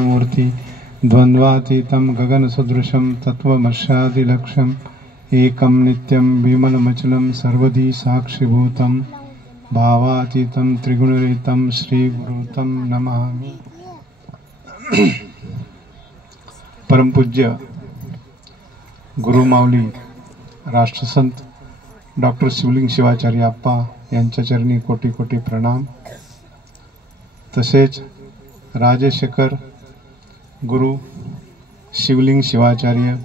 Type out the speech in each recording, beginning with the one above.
मूर्ति द्वन्द्वातीतं गगनसदृशं तत्त्वमस्यादिलक्ष्यम् एकं नित्यं विमलमचलं सर्वदी साक्षिभूतं भावातीतं त्रिगुणरहितं श्रीगुरुतं नमामि। परम पूज्य गुरुमाऊली राष्ट्रसंत डॉक्टर शिवलिंग शिवाचार्य अप्पा यांच्या चरणी कोटी कोटी प्रणाम। तसेच राजशेखर गुरु शिवलिंग शिवाचार्य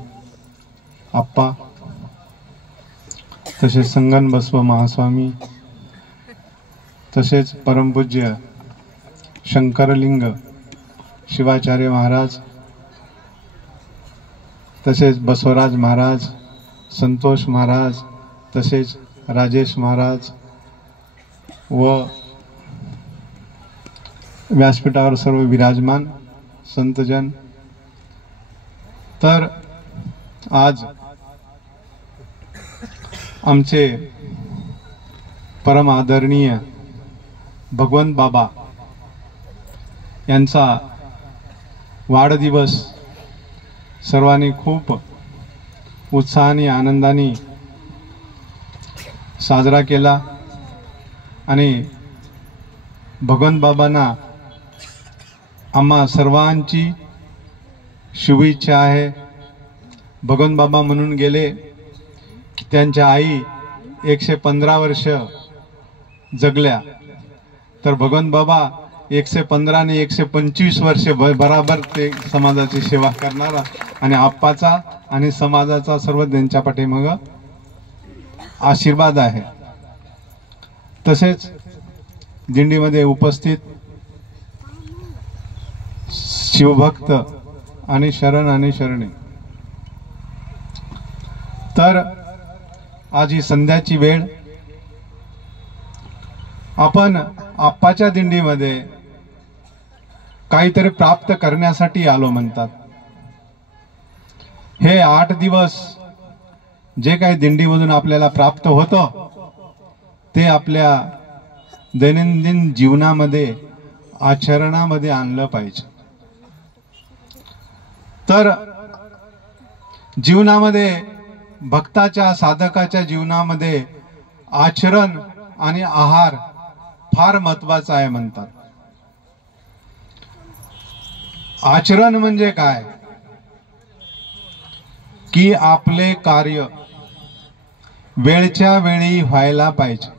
अप्पा, तसेच संगन बसव महास्वामी, तसेच परमपूज्य शंकरलिंग शिवाचार्य महाराज, तसेच बसवराज महाराज, संतोष महाराज, तसेच राजेश महाराज व व्यासपीठावर सर्व विराजमान संतजन। तर आज आमचे परम आदरणीय भगवंत बाबा यांचा वाढदिवस सर्वांनी खूप उत्साहाने आनंदाने साजरा केला आणि भगवंत बाबांना आम्हा सर्वांची शुभेच्छा आहे। भगवंत बाबा म्हणून गेले की त्यांच्या आई 115 वर्ष जगल्या, तर भगवंत बाबा 115 आणि 125 वर्ष बराबर ते समाजाची सेवा करणारा आणि आप्पाचा आणि समाजाचा सर्व त्यांच्या पाठीमाग आशीर्वाद आहे। तसेच दिंडीमध्ये उपस्थित शिवभक्त आणि शरण आणि शरणे, तर आज ही संध्याची वेळ आपण आप्पाच्या दिंडीमध्ये काहीतरी प्राप्त करण्यासाठी आलो म्हणतात। हे 8 दिवस जे काही दिंडीमधून आपल्याला प्राप्त होतं ते आपल्या दैनंदिन जीवनामध्ये आचरणामध्ये आणलं पाहिजे। तर जीवनामध्ये भक्ताच्या साधकाच्या जीवनामध्ये आचरण आणि आहार फार महत्वाचा आहे म्हणतात। आचरण म्हणजे काय की आपले कार्य वेळच्या वेळी व्हायला पाहिजे।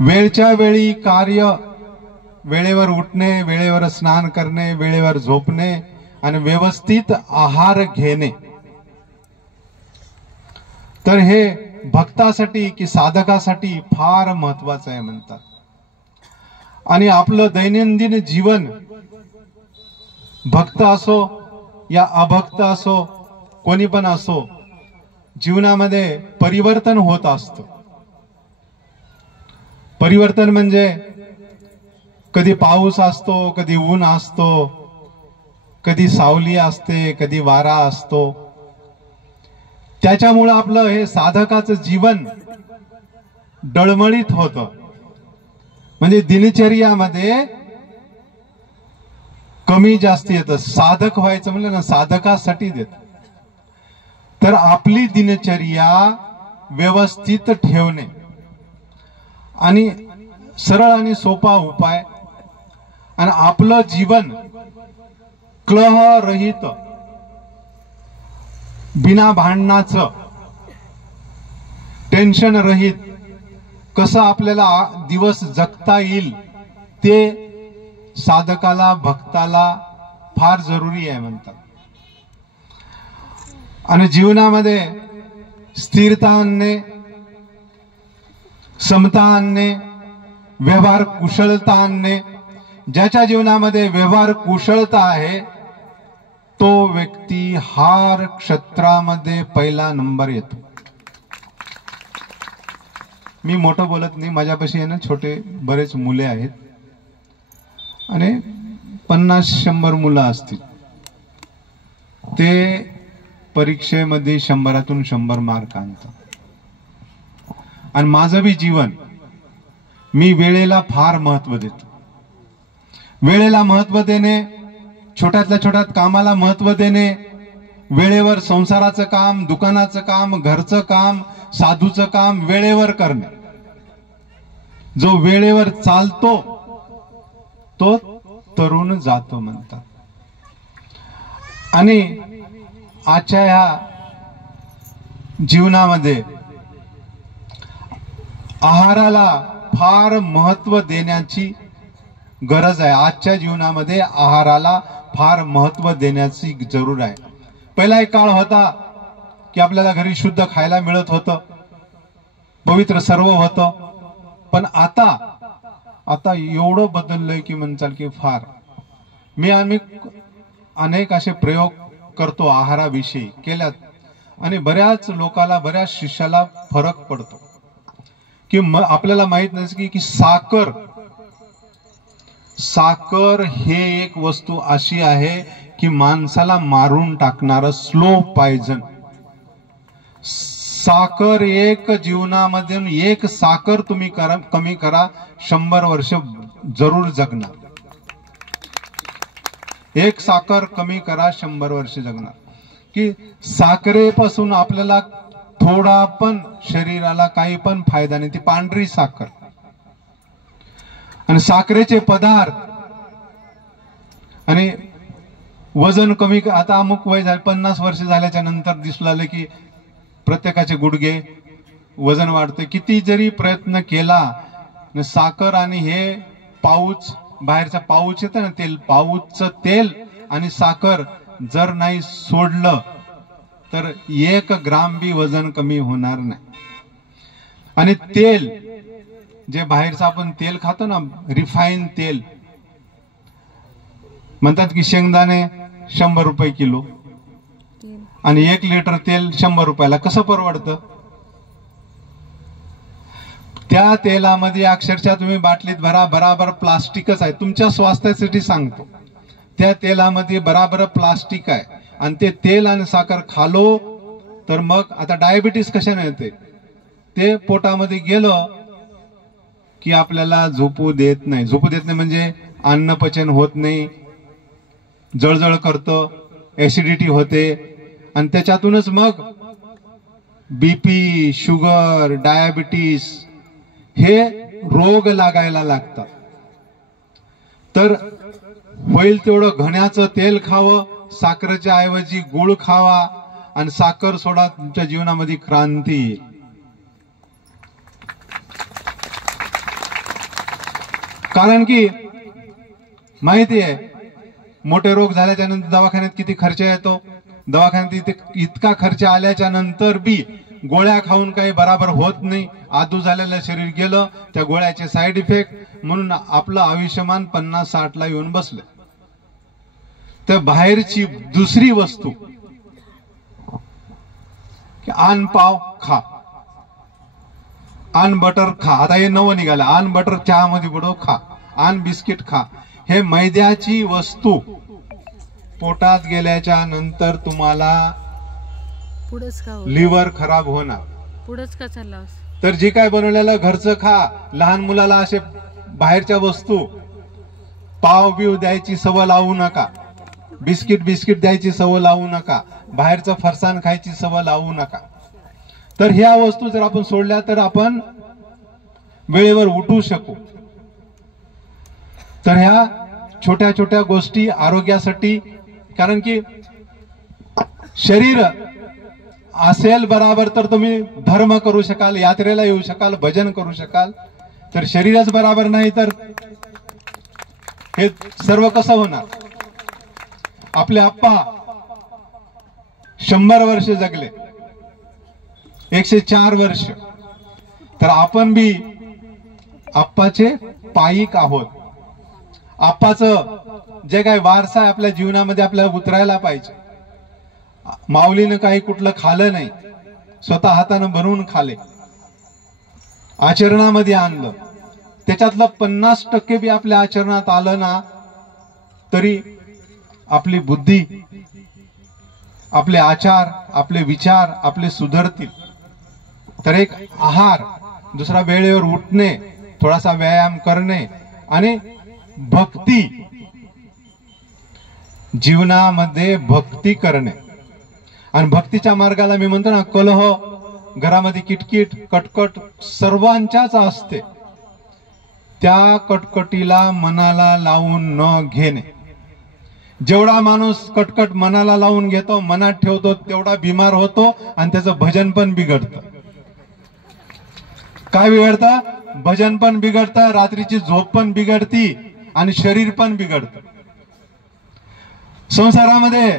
वेळच्या वेळी कार्य, वेळेवर उठणे, वेळेवर स्नान करणे, वेळेवर झोपणे आणि व्यवस्थित आहार घेणे, तर हे भक्तासाठी की साधकासाठी फार महत्वाचं आहे म्हणतात। आणि आपलं दैनंदिन जीवन भक्त असो या अभक्त असो, कोणी पण असो, जीवनामध्ये परिवर्तन होत असतं। परिवर्तन म्हणजे कधी पाऊस असतो, कधी ऊन असतो, कधी सावली असते, कधी वारा असतो। त्याच्यामुळे आपलं हे साधकाचं जीवन डळमळीत होतं। म्हणजे दिनचर्यामध्ये कमी जास्त येतं। साधक व्हायचं म्हणलं ना, साधकासाठी देत। तर आपली दिनचर्या व्यवस्थित ठेवणे आणि सरळ आणि सोपा उपाय आणि आपलं जीवन क्लह रहित, बिना भांडणाचं, टेन्शन रहित कसं आपल्याला दिवस जगता येईल ते साधकाला, भक्ताला फार जरुरी आहे म्हणतात। आणि जीवनामध्ये स्थिरता आणणे, समता आणणे, व्यवहार कुशलता आणणे। ज्याच्या जीवनामध्ये व्यवहार कुशलता आहे तो व्यक्ती हार क्षेत्रामध्ये पहिला नंबर येतो। मी मोठं बोलत नाही, माझ्यापाशी आहे ना छोटे बरेच मुले आहेत आणि 50-100 मुलं असतील। ते परीक्षेमध्ये 100तून 100 मार्क आणतात। आणि माझं बी जीवन, मी वेळेला फार महत्व देतो। वेळेला महत्व देणे, छोट्यातल्या छोट्यात कामाला महत्व देणे, वेळेवर संसाराचं काम, दुकानाचं काम, घरचं काम, साधूचं काम वेळेवर करणे. जो वेळेवर चालतो तो तरुण जातो म्हणतात. आणि आजच्या ह्या जीवनामध्ये आहाराला फार महत्व देण्याची गरज आहे. आजच्या जीवनामध्ये आहाराला फार महत्व देण्याची जरूर आहे. पहिला एक काळ होता की आपल्याला घरी शुद्ध खायला मिळत होतं, पवित्र सर्व होतं. पण आता एवढं बदललंय की म्हणचाल की फार. आम्ही अनेक असे प्रयोग करतो आहाराविषयी केल्यात आणि बऱ्याच लोकाला, बऱ्याच शिष्याला फरक पडतो की आपल्याला माहित नसते की साखर हे एक वस्तू अशी आहे की माणसाला मारून टाकणारं स्लो पॉइझन. साखर एक जीवनामधून एक साखर तुम्ही कमी करा, 100 वर्ष जरूर जगणार. एक साखर कमी करा, 100 वर्ष जगणार. की साखरेपासून आपल्याला थोडा पण शरीराला काही पण फायदा नाही. ती पांढरी साखर आणि साखरेचे पदार्थ आणि वजन कमी. आता अमुक वय झाले, 50 वर्ष झाल्याच्या नंतर दिसू लागले की प्रत्येकाचे गुडघे वजन वाढते. किती जरी प्रयत्न केला, साखर आणि हे पाऊच, बाहेरचा पाऊच येतं ना तेल, पाऊचचं तेल आणि साखर जर नाही सोडलं तर 1 ग्राम बी वजन कमी होणार नाही. आणि तेल जे बाहेरचं आपण तेल खातो ना, रिफाईन तेल, म्हणतात की शेंगदाणे 100 रुपये किलो आणि 1 लिटर तेल 100 रुपयाला. कसं परवडतं? त्या तेलामध्ये अक्षरशः तुम्ही बाटलीत भरा, बराबर प्लास्टिकच आहे. तुमच्या स्वास्थ्यासाठी सांगतो, त्या तेलामध्ये बराबर प्लास्टिक आहे. आणि ते तेल आणि साखर खालो तर मग आता डायबिटीस कशाने येते? ते पोटामध्ये गेलं की आपल्याला झोपू देत नाही. झोपू देत नाही म्हणजे अन्न पचन होत नाही, जळजळ करतं, ऍसिडिटी होते आणि त्याच्यातूनच मग बीपी, शुगर, डायबिटीस हे रोग लागायला लागतात. तर होईल तेवढं घण्याचं तेल खावं, साखरेच्या ऐवजी गुळ खावा आणि साखर सोडा, तुमच्या जीवनामध्ये क्रांती येईल. कारण की माहिती आहे, मोठे रोग झाल्याच्या नंतर दवाखान्यात किती खर्च येतो. दवाखान्यात इतका खर्च आल्याच्या नंतर बी गोळ्या खाऊन काही बराबर होत नाही. आदू झालेलं शरीर गेलं, त्या गोळ्याचे साईड इफेक्ट, म्हणून आपलं आयुष्यमान 50-60 ला येऊन बसलं. तर बाहेरची दुसरी वस्तू, आन पाव खा, आन बटर खा. आता हे नवं निघालं, आन बटर चहामध्ये बुडव खा, आन बिस्किट खा. हे मैद्याची वस्तू पोटात गेल्याच्या नंतर तुम्हाला लिव्हर खराब होणार. पुढेच का चालला? तर जे काय बनवलेलं घरचं खा. लहान मुलाला असे बाहेरच्या वस्तू, पाव बिव द्यायची सवय लावू नका, बिस्किट द्यायची सवय लावू नका, बाहेरचं फरसाण खायची सवय लावू नका. तर ह्या वस्तू जर आपण सोडल्या तर आपण वेळेवर उठू शकू. तर ह्या छोट्या छोट्या गोष्टी आरोग्यासाठी, कारण की शरीर असेल बराबर तर तुम्ही धर्म करू शकाल, यात्रेला येऊ शकाल, भजन करू शकाल. तर शरीरच बराबर नाही तर हे सर्व कसं होणार? आपले आप्पा 100 वर्ष जगले, 104 वर्ष. तर आपण बी आप्पाचे पायिक आहोत. आप्पाचं जे काही वारसा आहे आपल्या जीवनामध्ये आपल्याला उतरायला पाहिजे. माऊलीनं काही कुठलं खाल्लं नाही, स्वतः हातानं बनवून खाले, आचरणामध्ये आणलं. त्याच्यातलं 50% बी आपल्या आचरणात आलं ना तरी आपली बुद्धी, आपले आचार, आपले विचार आपले सुधारतील. तर एक आहार, दुसरा वेळेवर उठणे, थोडासा व्यायाम करणे आणि भक्ती जीवनामध्ये भक्ती करणे. आणि भक्तीच्या मार्गाला मी म्हणतो ना, कलह घरामध्ये, किटकिट कटकट सर्वांच्याच असते. त्या कटकटीला मनाला लावून न घेणे. जेवढा माणूस कटकट मनाला लावून घेतो, मनात ठेवतो, तेवढा बिमार होतो आणि त्याचं भजन पण बिघडतं. काय बिघडतं? भजन पण बिघडतं, रात्रीची झोप पण बिघडती आणि शरीर पण बिघडतं. संसारामध्ये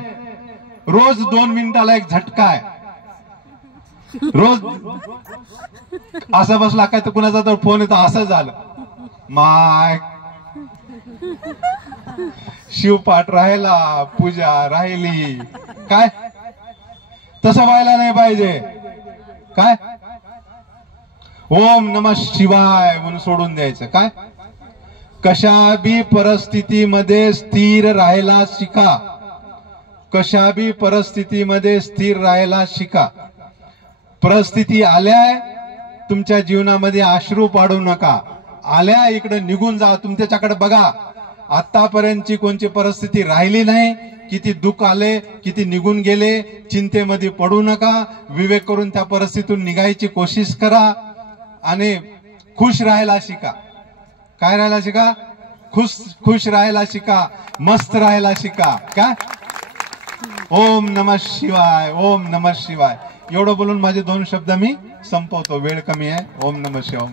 रोज 2 मिनिटाला एक झटका आहे. रोज असा बसला काय तर कुणाचा तर फोन येतो, असं झालं, माय शिवपाठ राहिला, पूजा राहिली. काय तसं व्हायला नाही पाहिजे. काय ओम नमः शिवाय म्हणून सोडून द्यायचं. काय कशा बी परिस्थितीमध्ये स्थिर राहायला शिका. कशा बी परिस्थितीमध्ये स्थिर राहायला शिका. परिस्थिती आल्याय तुमच्या जीवनामध्ये अश्रू पाडू नका. आल्या इकडे निघून जा, तुमच्याकडे बघा. आतापर्यंतची कोणती परिस्थिती राहिली नाही. किती दुःख आले, किती निघून गेले. चिंतेमध्ये पडू नका. विवेक करून त्या परिस्थितीतून निघायची कोशिश करा आणि खुश राहायला शिका. काय राहायला शिका? खुश राहायला शिका, मस्त राहायला शिका. काय ओम नमः शिवाय, ओम नमः शिवाय एवढं बोलून माझे 2 शब्द मी संपवतो. वेळ कमी आहे. ओम नमः शिवाय.